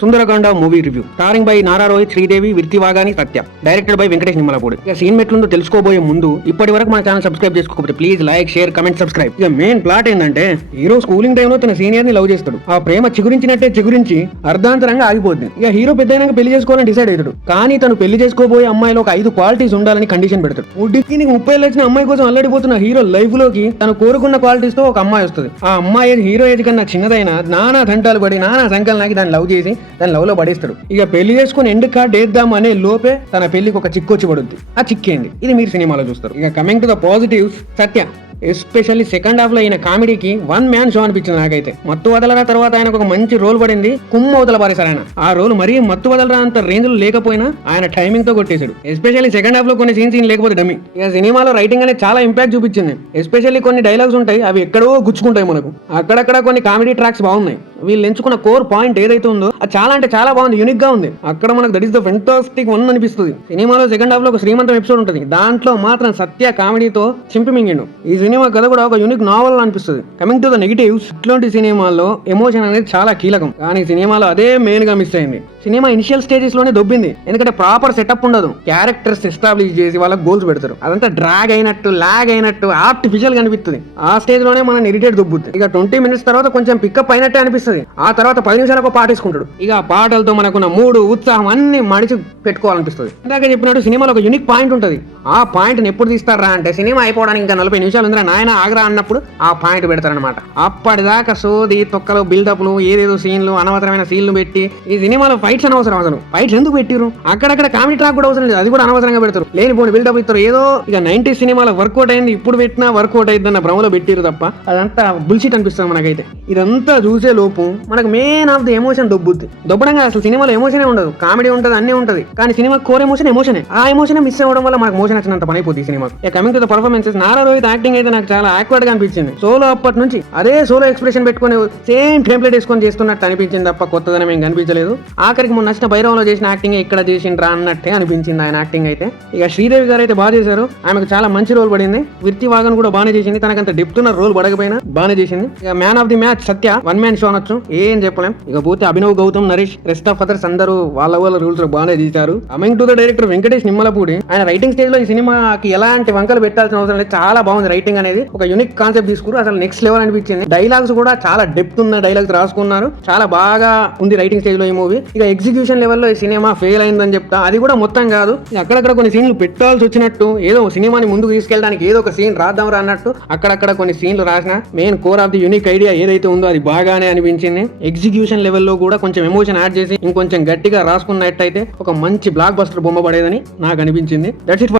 Sundarakanda movie review starring by Nara Rohith, Sridevi, Virti Vaghani, Satya, directed by Venkatesh Nimmalapudi. ఇక సీన్ మెట్లుందో తెలుసుకోబోయే ముందు ఇప్పటి వరకు మన ఛానల్ సబ్స్క్రైబ్ చేసుకోకపోతే please like, share, comment, subscribe. ఇక మెయిన్ ప్లాట్ ఏంటంటే హీరో స్కూలింగ్ టైంలో తన సీనియర్ ని లవ్ చేస్తాడు. ఆ ప్రేమ చిగురించినట్టే చిగురించి అర్ధాంతరంగా ఆగిపోద్ది. ఇక హీరో పెద్దయినాక పెళ్లి చేసుకోవాలని డిసైడ్ అవుతాడు. కానీ తను పెళ్లి చేసుకోబోయే అమ్మాయిలో ఒక 5 క్వాలిటీస్ ఉండాలని కండిషన్ పెడతాడు. ఉడ్డికి నీకు 30 ఏళ్ళు వచ్చిన అమ్మాయి కోసం అల్లడిపోతున్న హీరో లైఫ్ లోకి తను కోరుకున్న క్వాలిటీస్ తో ఒక అమ్మాయి వస్తుంది. ఆ అమ్మాయి హీరో ఏజ్ కన్నా చిన్నదైనా నానా తంటాలు పడి నానా సంకలనాకి దాన్ని లవ్ చేసి దాని లవ్ లో పడేస్తాడు. ఇక పెళ్లి చేసుకుని ఎండ్ కార్డ్ వేద్దాం అనే లోపే తన పెళ్లికి ఒక చిక్కు వచ్చి పడుద్ది. ఆ చిక్కేంది ఇది మీరు సినిమాలో చూస్తారు. ఇక coming to the positives, Satya especially second half లో అయిన కామెడీకి 1 మ్యాన్ షో అనిపించింది నాకైతే. మత్తు వదలరా తర్వాత ఆయనకు ఒక మంచి రోల్ పడింది. కుమ్మ అవతల పారేశారు ఆయన. ఆ రోల్ మరీ మత్తు వదలరా అంత రేంజ్ లో లేకపోయినా ఆయన టైమింగ్ తో కొట్టేశాడు. ఎస్పెషల్లీ సెకండ్ హాఫ్ లో కొన్ని సీన్ లేకపోతే డమ్మి. ఇక సినిమాలో రైటింగ్ అనేది చాలా ఇంపాక్ట్ చూపించింది. ఎస్పెషల్లీ కొన్ని డైలాగ్స్ ఉంటాయి, అవి ఎక్కడో గుచ్చుకుంటాయి మనకు. అక్కడక్కడ కొన్ని కామెడీ ట్రాక్స్ బాగున్నాయి. వీళ్ళు ఎంచుకున్న కోర్ పాయింట్ ఏదైతే ఉందో అది చాలా అంటే చాలా బాగుంది, యూనిక్ గా ఉంది. అక్కడ మనకు that is the fantastic one అనిపిస్తుంది. సినిమాలో సెకండ్ హాఫ్ లో ఒక శ్రీమంతం ఎపిసోడ్ ఉంటుంది. దాంట్లో మాత్రం సత్య కామెడీతో చింపి మింగిండు. ఈ సినిమా కథ కూడా ఒక యూనిక్ నావల్ అనిపిస్తుంది. కమింగ్ టు ద నెగిటివ్స్, ఇట్లాంటి సినిమాల్లో ఎమోషన్ అనేది చాలా కీలకం. కానీ సినిమాలో అదే మెయిన్ గా మిస్ అయింది. సినిమా ఇనిషియల్ స్టేజెస్ లోనే దొబ్బింది. ఎందుకంటే ప్రాపర్ సెటప్ ఉండదు. క్యారెక్టర్స్ ఎస్టాబ్లిష్ చేసి వాళ్ళకి గోల్స్ పెడతారు. అదంతా డ్రాగ్ అయినట్టు, లాగ్ అయినట్టు, ఆర్టిఫిషియల్ గా అనిపిస్తుంది. ఆ స్టేజ్ లోనే మనం ఇరిటేట్ దొబ్బుద్ది. ఇక 20 మినిట్స్ తర్వాత కొంచెం పికప్ అయినట్టే అనిపిస్తుంది. ఆ తర్వాత 10 నిమిషాలకు పాట వేసుకుంటాడు. ఇక ఆ పాటలతో మనకున్న మూడు ఉత్సాహం అన్ని మడిచి పెట్టుకోవాలనిపిస్తుంది. ఇందాక చెప్పినట్టు సినిమాలో ఒక యూనిక్ పాయింట్ ఉంటుంది. ఆ పాయింట్ ని ఎప్పుడు తీస్తారా అంటే సినిమా అయిపోవడానికి ఇంకా 40 నిమిషాలు ఉందిరా నాయన ఆగ్రా అన్నప్పుడు ఆ పాయింట్ పెడతారనమాట. అప్పటిదాకా సోది తొక్కలు, బిల్డప్లు, ఏదేదో సీన్లు, అనవసరమైన సీన్లు పెట్టి ఈ సినిమాలో ఫైట్స్ అనవసరం. అసలు ఫైట్స్ ఎందుకు పెట్టిరు? అక్కడక్కడ కామెడీ ట్రాక్ కూడా అవసరం లేదు, అది కూడా అనవసరంగా పెడతారు. లేనిపోని బిల్డప్ ఇస్తారు. ఏదో ఇక 90s సినిమాలో వర్కౌట్ అయింది, ఇప్పుడు పెట్టినా వర్కౌట్ అయింది అన్న భ్రమలో పెట్టిరు తప్ప అదంతా బుల్షిట్ అనిపిస్తుంది మనకైతే. ఇదంతా చూసే లోపు మనకు మెయిన్ ఆఫ్ ది ఎమోషన్ దొబ్బడంగా అసలు సినిమాలో ఎమోషనే ఉండదు. కామెడీ ఉంటుంది, అన్నీ ఉంటుంది. కానీ సినిమా కోర్ ఎమోషనే. ఆ ఎమోషన్ మిస్ అవ్వడం వల్ల మనకు మోషన్ వచ్చినంత పని అయిపోతుంది cinema. Coming to the performances, Nara Rohit acting అయితే నాకు చాలా ఆక్వర్డ్ గా అనిపించింది. సోలో అప్పటి నుంచి అదే సోలో ఎక్స్ప్రెషన్ పెట్టుకుని సేమ్ టెంప్లెట్ వేసుకొని చేస్తున్నట్టు అనిపించింది తప్ప కొత్తదనం ఏం కనిపించలేదు. ఆఖరికి మొన్న నచ్చిన భైరవంలో చేసిన యాక్టింగ్ ఇక్కడ చేసిండ్రా అన్నట్టే అనిపించింది ఆయన యాక్టింగ్ అయితే. ఇక శ్రీదేవి గారు అయితే బాగా చేశారు. ఆమెకు చాలా మంచి రోల్ పడింది. విర్తి వాగన్ కూడా బాగానే చేసింది. తనకంత డెప్త్ ఉన్న రోల్ పడకపోయినా బాగానే చేసింది. ఇక man of the match Satya, 1 man show అనొచ్చు, ఏం చెప్పలేం. ఇక పోతే Abhinav, Gautam, Naresh, rest of others అందరూ వాళ్ళ రూల్స్ లో బాగానే తీశారు. Coming to the director Venkatesh Nimmalapudi, ఆయన రైటింగ్ స్టేజ్ లో ఈ సినిమాకి ఎలాంటి వంకలు పెట్టాల్సిన అవసరం లేదు. చాలా బాగుంది రైటింగ్ అనేది. ఒక యూనిక్ కాన్సెప్ట్ తీసుకురు, అసలు నెక్స్ట్ లెవెల్ అనిపించింది. డైలాగ్స్ కూడా చాలా డెప్త్ ఉన్న డైలాగ్స్ రాసుకున్నారు. చాలా బాగా ఉంది రైటింగ్ స్టేజ్ లో ఈ మూవీ. ఇక ఎగ్జిక్యూషన్ లెవెల్లో ఈ సినిమా ఫెయిల్ అయిందని చెప్తా. అది కూడా మొత్తం కాదు, అక్కడక్కడ కొన్ని సీన్లు పెట్టాల్సి వచ్చినట్టు, ఏదో సినిమాని ముందుకు తీసుకెళ్ళడానికి ఏదో ఒక సీన్ రాద్దాం రా అన్నట్టు అక్కడక్కడ కొన్ని సీన్లు రాసిన main core of the unique idea ఏదైతే ఉందో అది బాగానే అనిపించింది. ఎగ్జిక్యూషన్ లెవెల్లో కూడా కొంచెం ఎమోషన్ యాడ్ చేసి ఇంకొంచెం గట్టిగా రాసుకున్నట్టయితే ఒక మంచి బ్లాక్ బస్టర్ బొమ్మ పడేదని నాకు అనిపించింది. That's it.